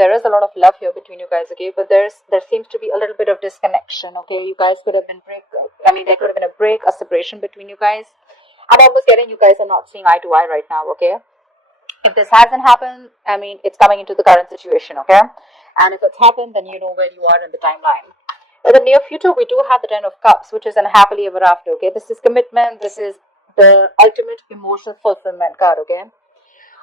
there is a lot of love here between you guys, okay? But there seems to be a little bit of disconnection, okay? You guys could have been there could have been a break, a separation between you guys. I'm almost getting you guys are not seeing eye to eye right now, okay? If this hasn't happened, it's coming into the current situation, okay? And if it's happened, then you know where you are in the timeline. In the near future, we do have the Ten of Cups, which is an happily ever after, okay? This is commitment. This is the ultimate emotional fulfillment card, okay?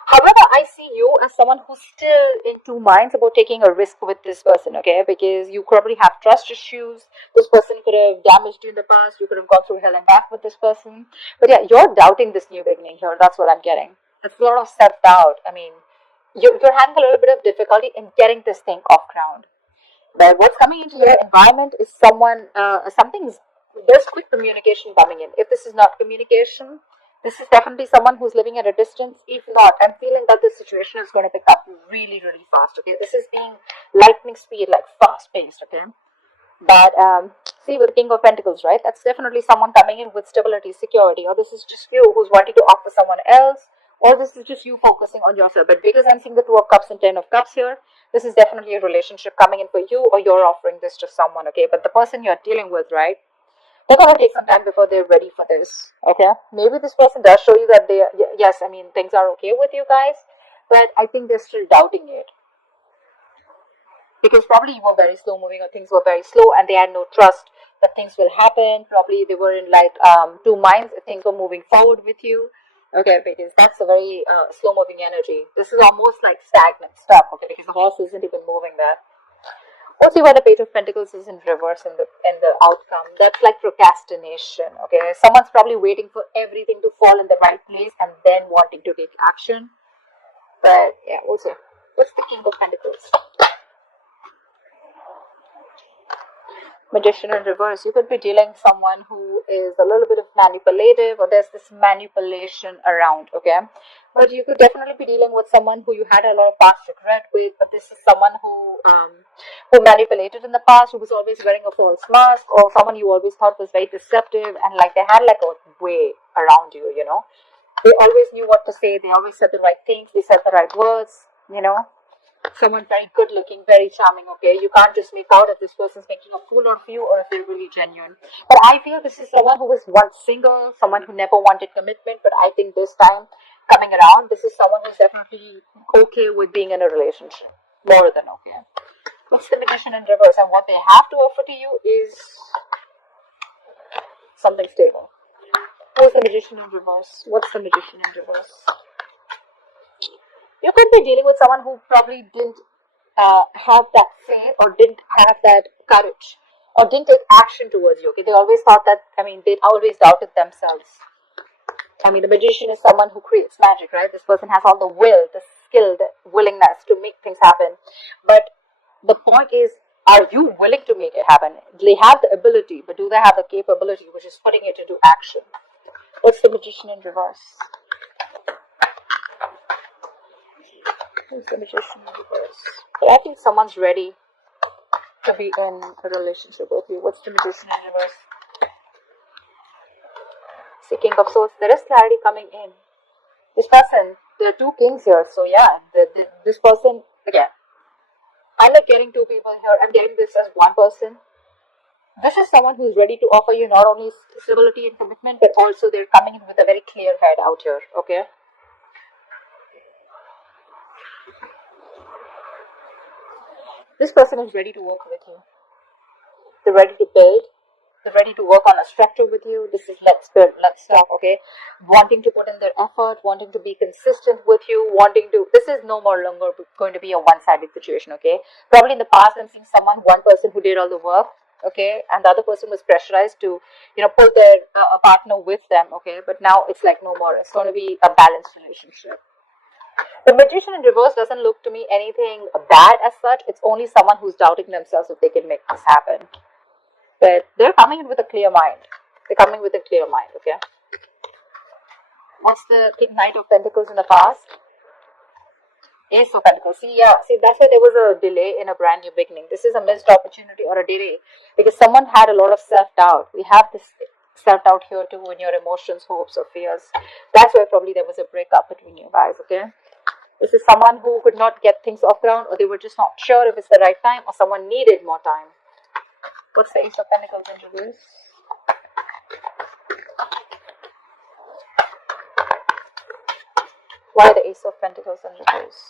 However, I see you as someone who's still in two minds about taking a risk with this person, okay? Because you probably have trust issues. This person could have damaged you in the past. You could have gone through hell and back with this person. But yeah, you're doubting this new beginning here. That's what I'm getting. It's a lot of self-doubt. You're having a little bit of difficulty in getting this thing off ground. But what's coming into your environment is there's quick communication coming in. If this is not communication, this is definitely someone who's living at a distance. If not, I'm feeling that this situation is going to pick up really, really fast, okay? This is being lightning speed, like fast paced, okay? But see, with the King of Pentacles, right? That's definitely someone coming in with stability, security, or this is just you who's wanting to offer someone else, or this is just you focusing on yourself. But because I'm seeing the Two of Cups and Ten of Cups here, this is definitely a relationship coming in for you, or you're offering this to someone, okay? But the person you're dealing with, right? They're going to take some time before they're ready for this, okay? Maybe this person does show you that things are okay with you guys, but I think they're still doubting it. Because probably you were very slow moving, or things were very slow and they had no trust that things will happen. Probably they were in two minds if things were moving forward with you. Okay, because that's a very slow moving energy. This is almost like stagnant stuff, okay, because the horse isn't even moving there. We'll see why the Page of Pentacles is in reverse in the outcome. That's like procrastination, okay? Someone's probably waiting for everything to fall in the right place and then wanting to take action. But yeah, we'll see. What's the King of Pentacles? Magician in reverse. You could be dealing with someone who is a little bit of manipulative, or there's this manipulation around, okay? But you could definitely be dealing with someone who you had a lot of past regret with, but this is someone who manipulated in the past, who was always wearing a false mask, or someone you always thought was very deceptive, and like they had like a way around you, you know? They always knew what to say, they always said the right things, they said the right words, you know? Someone very good looking, very charming, okay? You can't just make out if this person's making a fool of you or if they're really genuine. But I feel this is someone who was once single, someone who never wanted commitment, but I think this time coming around, this is someone who's definitely okay with being in a relationship. More than okay. What's the Magician in reverse? And what they have to offer to you is something stable. Who's the Magician in reverse? What's the Magician in reverse? You could be dealing with someone who probably didn't have that faith, or didn't have that courage, or didn't take action towards you, okay? They always thought that, they always doubted themselves. The Magician is someone who creates magic, right? This person has all the will, the skill, the willingness to make things happen. But the point is, are you willing to make it happen? They have the ability, but do they have the capability, which is putting it into action? What's the Magician in reverse? Who's the Magician in reverse? But I think someone's ready to be in a relationship with you. What's the Magician in reverse? The King of Swords. There is clarity coming in. This person, there are two kings here. So yeah, this person, again, I'm not getting two people here. I'm getting this as one person. This is someone who's ready to offer you not only stability and commitment, but also they're coming in with a very clear head out here, okay? This person is ready to work with you. They're ready to build. They're ready to work on a structure with you. This is let's build, let's talk, okay? Wanting to put in their effort, wanting to be consistent with you, this is no more longer going to be a one-sided situation, okay? Probably in the past, I'm seeing one person who did all the work, okay? And the other person was pressurized to, pull their a partner with them, okay? But now it's like no more. It's going to be a balanced relationship. The Magician in reverse doesn't look to me anything bad as such. It's only someone who's doubting themselves if they can make this happen. But they're coming in with a clear mind. They're coming with a clear mind, okay? What's the Knight of Pentacles in the past? Ace of Pentacles. See, that's why there was a delay in a brand new beginning. This is a missed opportunity or a delay because someone had a lot of self-doubt. We have this self-doubt here too in your emotions, hopes, or fears. That's why probably there was a breakup between you guys, okay? This is someone who could not get things off ground, or they were just not sure if it's the right time, or someone needed more time. What's the Ace of Pentacles in reverse? Why the Ace of Pentacles in reverse?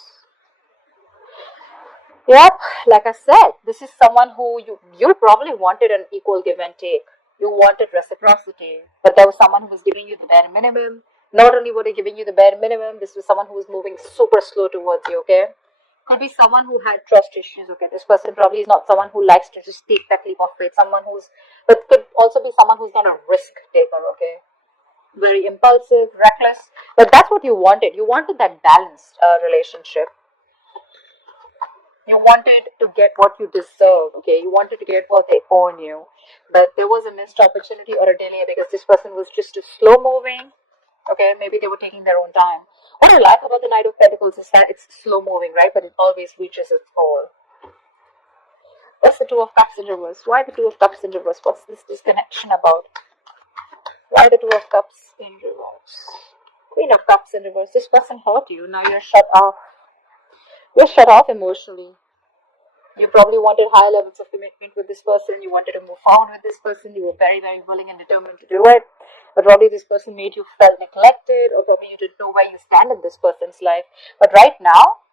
Yep, like I said, this is someone who you probably wanted an equal give and take. You wanted reciprocity, but there was someone who was giving you the bare minimum. Not only were they giving you the bare minimum, this was someone who was moving super slow towards you, okay? Could be someone who had trust issues, okay? This person probably is not someone who likes to just take that leap of faith. But could also be someone who's not a risk taker, okay? Very impulsive, reckless. But that's what you wanted. You wanted that balanced relationship. You wanted to get what you deserve, okay? You wanted to get what they own you. But there was a missed opportunity or a delay because this person was just too slow moving. Okay, maybe they were taking their own time. What I like about the Knight of Pentacles is that it's slow moving, right? But it always reaches its goal. What's the Two of Cups in reverse? Why the Two of Cups in reverse? What's this disconnection about? Why the Two of Cups in reverse? Queen of Cups in reverse. This person hurt you. Now you're shut off. You're shut off emotionally. You probably wanted higher levels of commitment with this person. You wanted to move forward with this person. You were very, very willing and determined to do it. But probably this person made you feel neglected, or probably you didn't know where you stand in this person's life. But right now,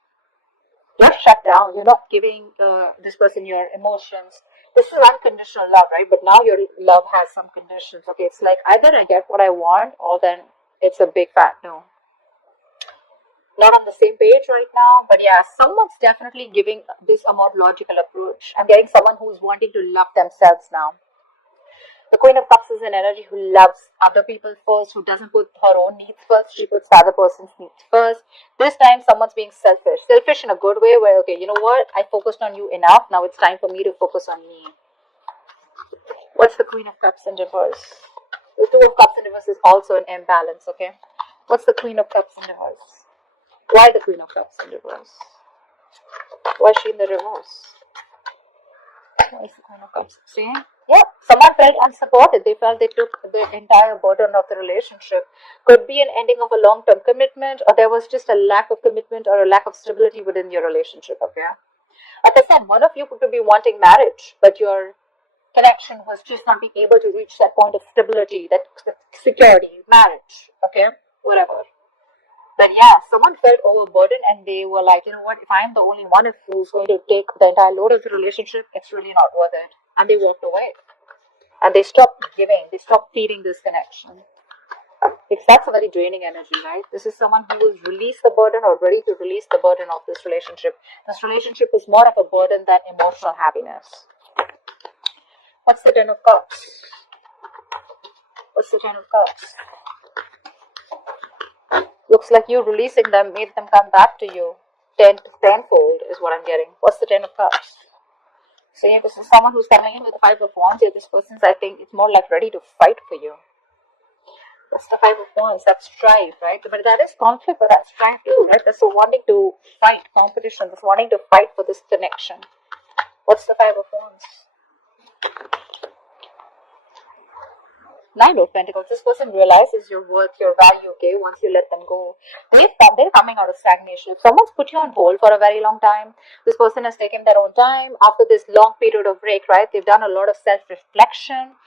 you're shut down. You're not giving this person your emotions. This is unconditional love, right? But now your love has some conditions. Okay, it's like either I get what I want, or then it's a big fat no. Not on the same page right now, but yeah, someone's definitely giving this a more logical approach. I'm getting someone who's wanting to love themselves now. The Queen of Cups is an energy who loves other people first, who doesn't put her own needs first. She puts the other person's needs first. This time, someone's being selfish. Selfish in a good way, where, okay, you know what? I focused on you enough. Now it's time for me to focus on me. What's the Queen of Cups in reverse? The Two of Cups in reverse is also an imbalance, okay? What's the Queen of Cups in reverse? Why the Queen of Cups in reverse? Why is she in the reverse? Why is the Queen of Cups? See? Yeah, someone felt unsupported. They felt they took the entire burden of the relationship. Could be an ending of a long-term commitment, or there was just a lack of commitment or a lack of stability within your relationship, okay? Like I said, one of you could be wanting marriage, but your connection was just not being able to reach that point of stability, that security, marriage, okay? Whatever. But yeah, someone felt overburdened and they were like, you know what, if I'm the only one who's going to take the entire load of the relationship, it's really not worth it. And they walked away. And they stopped giving, they stopped feeding this connection. Because that's a very draining energy, right? This is someone who will release the burden or ready to release the burden of this relationship. This relationship is more of a burden than emotional happiness. What's the Ten of Cups? What's the Ten of Cups? Looks like you releasing them made them come back to you. Tenfold is what I'm getting. What's the Ten of Cups? So yeah, this is someone who's coming in with the Five of Wands. Yeah, this person's, I think, it's more like ready to fight for you. That's the Five of Wands. That's strife, right? But that is conflict, but that's strife too, right? That's wanting to fight, competition. That's wanting to fight for this connection. What's the Five of Wands? Nine of Pentacles. This person realizes your worth, your value, okay, once you let them go. They're coming out of stagnation. If someone's put you on hold for a very long time, this person has taken their own time. After this long period of break, right, they've done a lot of self-reflection.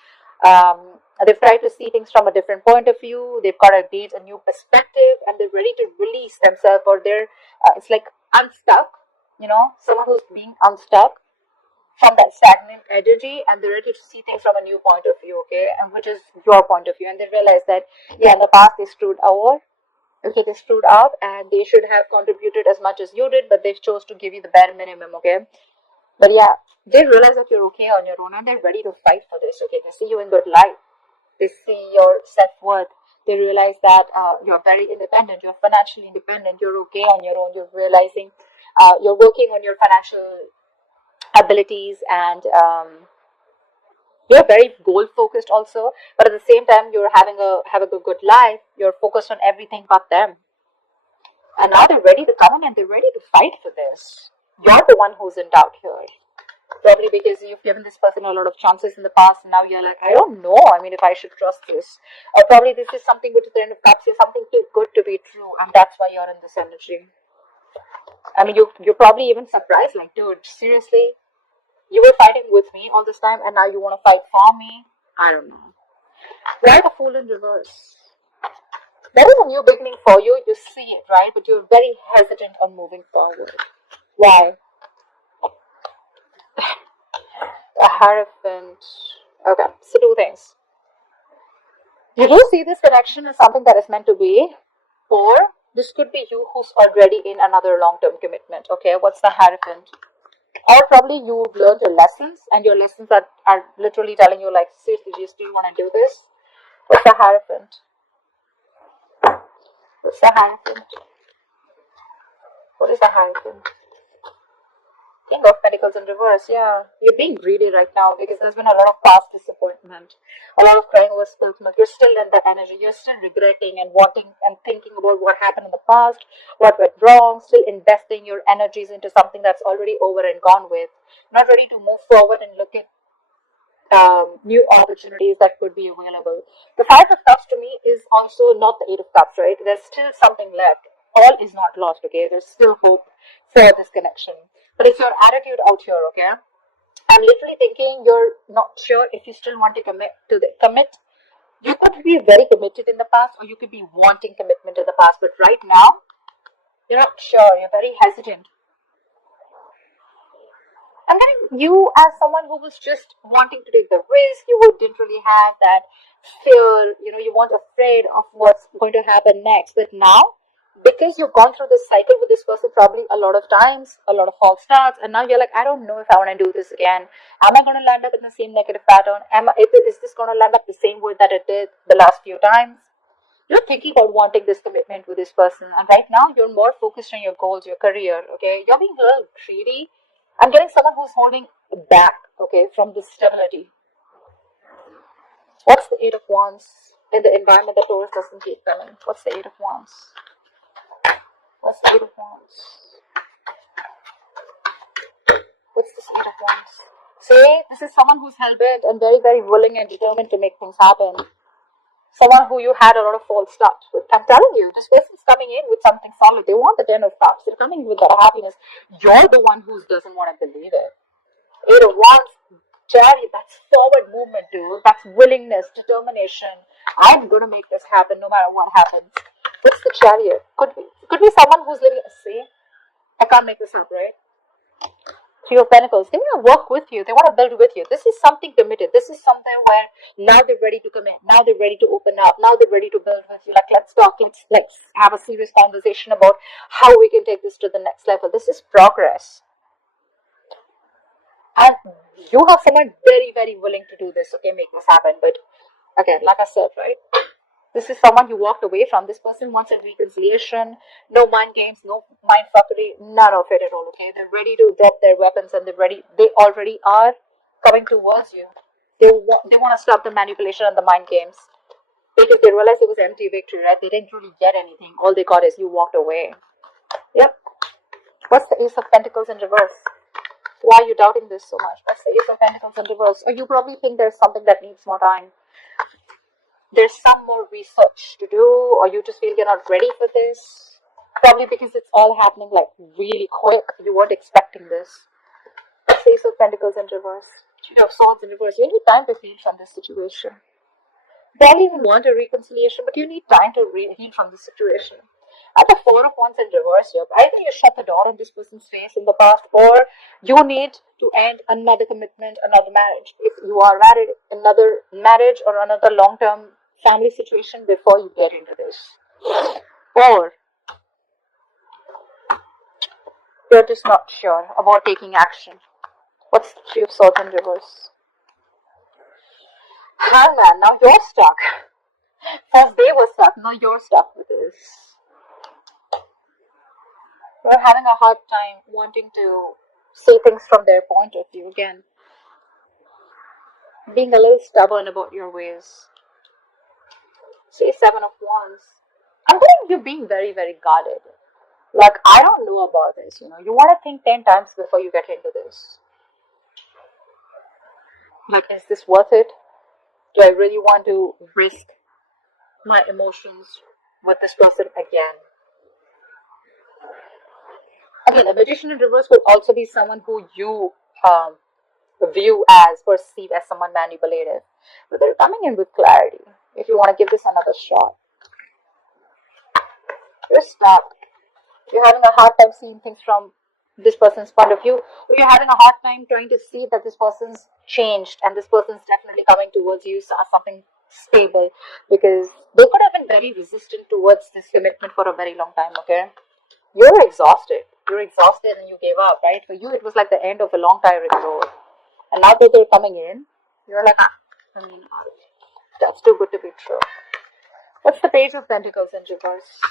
They've tried to see things from a different point of view. They've got gained a new perspective, and they're ready to release themselves, or they're, it's like unstuck, you know, someone who's being unstuck from that stagnant energy, and they're ready to see things from a new point of view, okay, and which is your point of view. And they realize that, yeah, in the past they screwed over, okay, they screwed up, and they should have contributed as much as you did, but they chose to give you the bare minimum, okay. But yeah, they realize that you're okay on your own, and they're ready to fight for this, okay. They see you in good light, they see your self-worth, they realize that you're very independent, you're financially independent, you're okay on your own, you're realizing you're working on your financial abilities, and you're very goal focused also, but at the same time you're having a good life. You're focused on everything but them, and now they're ready to come in and they're ready to fight for this. You're the one who's in doubt here, probably because you've given this person a lot of chances in the past, and now you're like, I don't know, I mean, if I should trust this, or probably this is something which is the End of Cups, is something too good to be true, and that's why you're in this energy. I mean, you're probably even surprised, like, dude, seriously? You were fighting with me all this time and now you want to fight for me? I don't know. Why the Fool in reverse? There is a new beginning for you, you see it, right? But you're very hesitant on moving forward. Why? A Hierophant. Okay, so two things. You do see this connection as something that is meant to be, or this could be you who's already in another long-term commitment. Okay, what's the Hierophant? Or probably you've learned your lessons, and your lessons are literally telling you, like, seriously, do you want to do this? What's the Hierophant? What's the Hierophant? What is the Hierophant? King of Pentacles in reverse, yeah. You're being greedy right now because there's been a lot of past disappointment. A lot of crying over spilled milk. You're still in that energy. You're still regretting and wanting and thinking about what happened in the past, what went wrong, still investing your energies into something that's already over and gone with. Not ready to move forward and look at new opportunities that could be available. The Five of Cups to me is also not the Eight of Cups, right? There's still something left. All is not lost, okay? There's still hope for this connection. But it's your attitude out here, okay? I'm literally thinking you're not sure if you still want to commit. You could be very committed in the past, or you could be wanting commitment in the past. But right now, you're not sure. You're very hesitant. I'm getting you as someone who was just wanting to take the risk. You didn't really have that fear. You weren't afraid of what's going to happen next. But now, because you've gone through this cycle with this person probably a lot of times, a lot of false starts, and now you're like, I don't know if I want to do this again. Am I going to land up in the same negative pattern? Is this going to land up the same way that it did the last few times? You're thinking about wanting this commitment with this person, and right now you're more focused on your goals, your career. Okay, you're being a little greedy. I'm getting someone who's holding back, okay, from this stability. What's the Eight of Wands in the environment that Taurus doesn't keep coming? What's the Eight of Wands? What's the Eight of Wands? What's this Eight of Wands? See, this is someone who's hell-bent and very, very willing and determined to make things happen. Someone who you had a lot of false starts with. I'm telling you, this person's coming in with something solid. They want the Ten of Cups. They're coming in with that happiness. You're the one who doesn't want to believe it. Eight of Wands, Chariot, that's forward movement, dude. That's willingness, determination. I'm going to make this happen no matter what happens. What's the Chariot? Could be someone who's living. See, I can't make this up, right? Three of Pentacles. They want to work with you. They want to build with you. This is something committed. This is something where now they're ready to commit. Now they're ready to open up. Now they're ready to build with you. Like, let's talk. Let's have a serious conversation about how we can take this to the next level. This is progress. And you have someone very, very willing to do this. Okay, make this happen. But again, like I said, right? This is someone you walked away from. This person wants a reconciliation. No mind games, no mind fuckery, none of it at all, okay? They're ready to drop their weapons and they already are coming towards you. They want to stop the manipulation and the mind games. Because they realized it was empty victory, right? They didn't really get anything. All they got is you walked away. Yep. What's the Ace of Pentacles in reverse? Why are you doubting this so much? What's the Ace of Pentacles in reverse? Or you probably think there's something that needs more time. There's some more research to do, or you just feel you're not ready for this. Probably because it's all happening like really quick. You weren't expecting this. Ace of Pentacles in reverse. Two of Swords in reverse. You need time to heal from this situation. You don't even want a reconciliation, but you need time to heal from this situation. And the Four of Wands in reverse here. Either you shut the door on this person's face in the past, or you need to end another commitment, another marriage. If you are married, another marriage or another long-term family situation before you get into this. Or you're just not sure about taking action. What's the Three of Swords in reverse? Hangman, now you're stuck. First they were stuck, now you're stuck with this. You're having a hard time wanting to see things from their point of view again. Being a little stubborn about your ways. See, Seven of Wands. I'm getting you being very, very guarded. Like, I don't know about this, You want to think 10 times before you get into this. Like, is this worth it? Do I really want to risk my emotions with this person again? Again, the Magician in reverse could also be someone who you perceive as someone manipulative. But they're coming in with clarity. If you want to give this another shot, you're stuck. You're having a hard time seeing things from this person's point of view, or you're having a hard time trying to see that this person's changed and this person's definitely coming towards you as something stable, because they could have been very resistant towards this commitment for a very long time. Okay, you're exhausted. You're exhausted and you gave up, right? For you, it was like the end of a long tiring road. And now that they're coming in, you're like, that's too good to be true. What's the Page of Pentacles in reverse?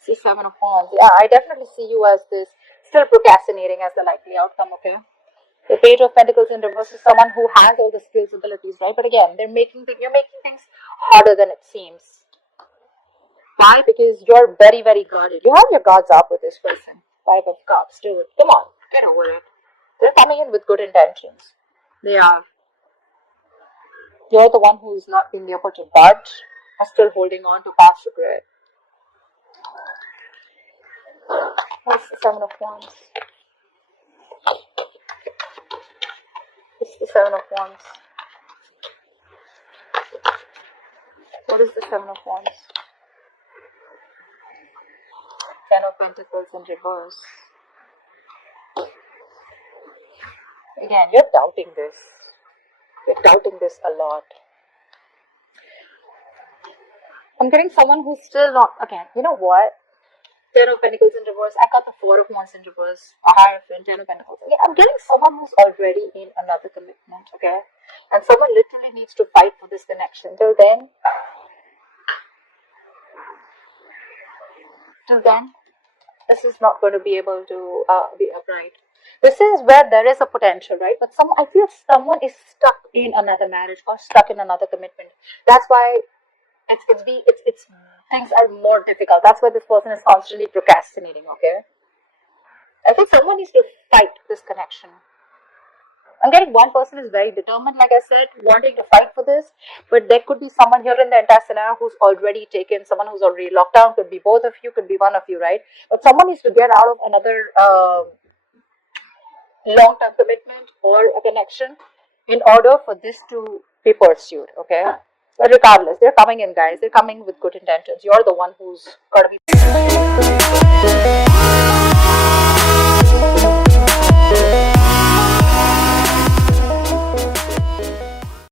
See, Seven of Wands. Yeah, I definitely see you as this, still procrastinating as the likely outcome, okay? The Page of Pentacles in reverse is someone who has all the skills, abilities, right? But again, you're making things harder than it seems. Why? Because you're very, very guarded. You have your guards up with this person. Five of Cups, dude. Come on, get over it. They're coming in with good intentions. They are. You're the one who's not been able to budge or still holding on to past regret. What's the Seven of Wands? What's the Seven of Wands? What is the Seven of Wands? Ten of Pentacles in reverse. Again, you're doubting this. You're doubting this a lot. I'm getting someone who's still not, again, you know what? Ten of Pentacles in reverse. I got the Four of Wands in reverse. A Hierophant, Ten of Pentacles. Yeah, I'm getting someone who's already in another commitment, okay? And someone literally needs to fight for this connection. Till then, this is not going to be able to be upright. This is where there is a potential, right? But I feel someone is stuck in another marriage or stuck in another commitment. That's why it's things are more difficult. That's why this person is constantly procrastinating. Okay, I think someone needs to fight this connection. I'm getting one person is very determined, like I said, wanting to fight for this, but there could be someone here in the entire scenario who's already taken, someone who's already locked down. Could be both of you, could be one of you, right? But someone needs to get out of another long-term commitment or a connection in order for this to be pursued, okay? But regardless, they're coming in, guys. They're coming with good intentions. You're the one who's got to be